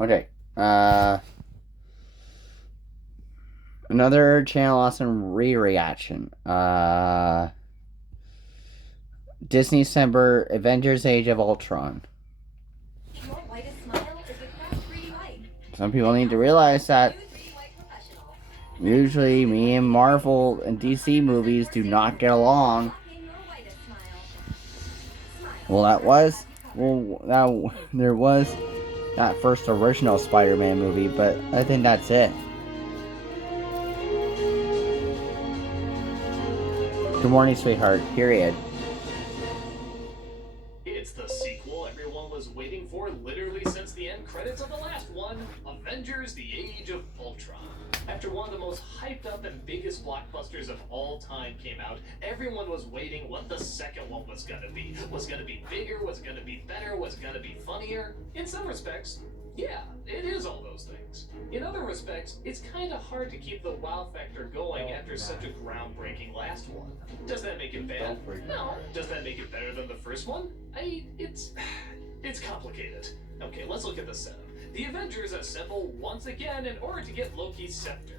Okay. Another Channel Awesome re-reaction. Disney December Avengers Age of Ultron. Your whitest smile is the craft 3D White. Some people need to realize that New 3D White Professional. usually me and Marvel and DC movies do not get along. Lock in your whitest smile. Well, Smile. now there was that first original Spider-Man movie, but I think that's it. Good morning, sweetheart. Period. It's the sequel everyone was waiting for literally since the end credits of the last one, Avengers: The Age of Ultron. After one of the most hyped up and biggest blockbusters of all time came out, everyone was waiting what the second one was gonna be. Was it gonna be bigger? Was it gonna be better? Was it gonna be funnier? In some respects, yeah, it is all those things. In other respects, it's kind of hard to keep the wow factor going after such a groundbreaking last one. Does that make it bad? No. Does that make it better than the first one? It's complicated. Okay, let's look at the setup. The Avengers assemble once again in order to get Loki's scepter.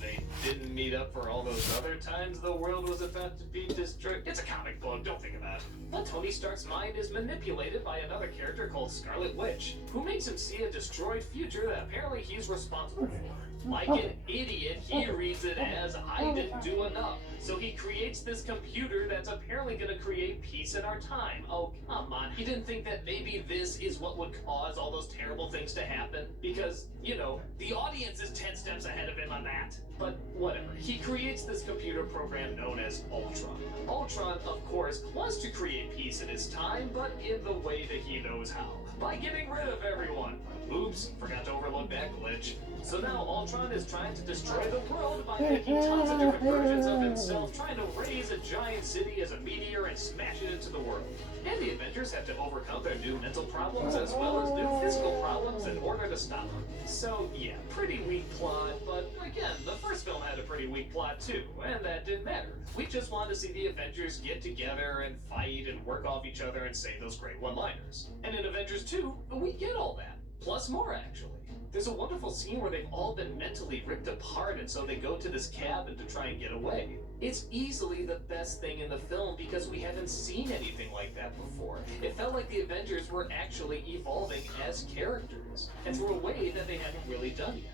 They didn't meet up for all those other times the world was about to be destroyed. It's a comic book, don't think of that. But Tony Stark's mind is manipulated by another character called Scarlet Witch, who makes him see a destroyed future that apparently he's responsible for. Like an idiot, he reads it as, I didn't do enough. So he creates this computer that's apparently gonna create peace in our time. Oh, come on. He didn't think that maybe this is what would cause all those terrible things to happen? Because, you know, the audience is 10 steps ahead of him on that. But whatever. He creates this computer program known as Ultron. Ultron, of course, wants to create peace in his time, but in the way that he knows how. By getting rid of everyone. Oops, forgot to overlook that glitch. So now Ultron is trying to destroy the world by making tons of different versions of himself, trying to raise a giant city as a meteor and smash it into the world. And the Avengers have to overcome their new mental problems as well as new physical problems in order to stop him. So yeah, pretty weak plot, but again, the first film had a pretty weak plot too, and that didn't matter. We just wanted to see the Avengers get together and fight and work off each other and say those great one-liners. And in Avengers 2, we get all that. Plus more, actually. There's a wonderful scene where they've all been mentally ripped apart, and so they go to this cabin to try and get away. It's easily the best thing in the film because we haven't seen anything like that before. It felt like the Avengers were actually evolving as characters, and through a way that they hadn't really done yet.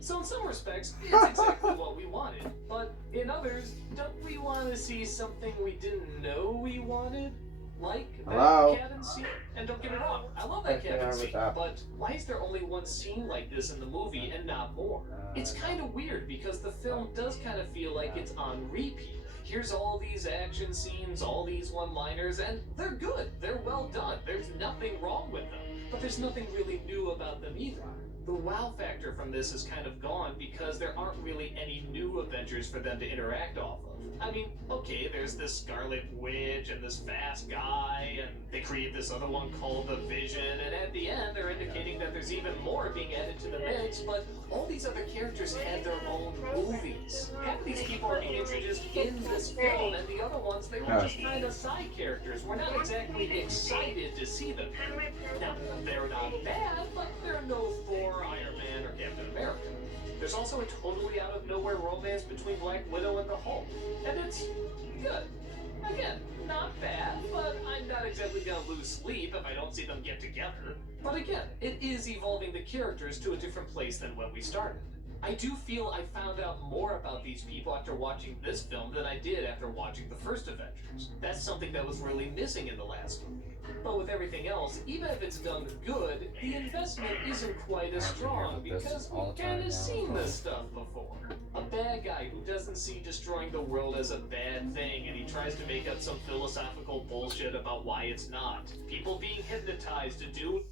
So in some respects, it's exactly what we wanted, but in others, don't we want to see something we didn't know we wanted? Like Hello? that cabin scene? And don't get me wrong, I love that cabin scene, but why is there only one scene like this in the movie and not more? It's kind of weird because the film does kind of feel like it's on repeat. Here's all these action scenes, all these one-liners, and they're good, they're well done, there's nothing wrong with them, but there's nothing really new about them either. The wow factor from this is kind of gone because there aren't really any new Avengers for them to interact off of. I mean, okay, there's this Scarlet Witch and this fast guy, and they create this other one called the Vision, and at the end they're indicating that there's even more being added to the mix, but all these other characters had their own movies. Half of these people are being introduced in this film, and the other ones, they were just kind of side characters. We're not exactly excited to see them. Now, they're not bad, but they're no Thor, Iron Man, or Captain America. There's also a totally out-of-nowhere romance between Black Widow and the Hulk, and it's good. Again, not bad, but I'm not exactly gonna lose sleep if I don't see them get together. But again, it is evolving the characters to a different place than when we started. I do feel I found out more about these people after watching this film than I did after watching the first Avengers. That's something that was really missing in the last movie. But with everything else, even if it's done good, the investment isn't quite as strong because we've kind of seen this stuff before. A bad guy who doesn't see destroying the world as a bad thing and he tries to make up some philosophical bullshit about why it's not. People being hypnotized to do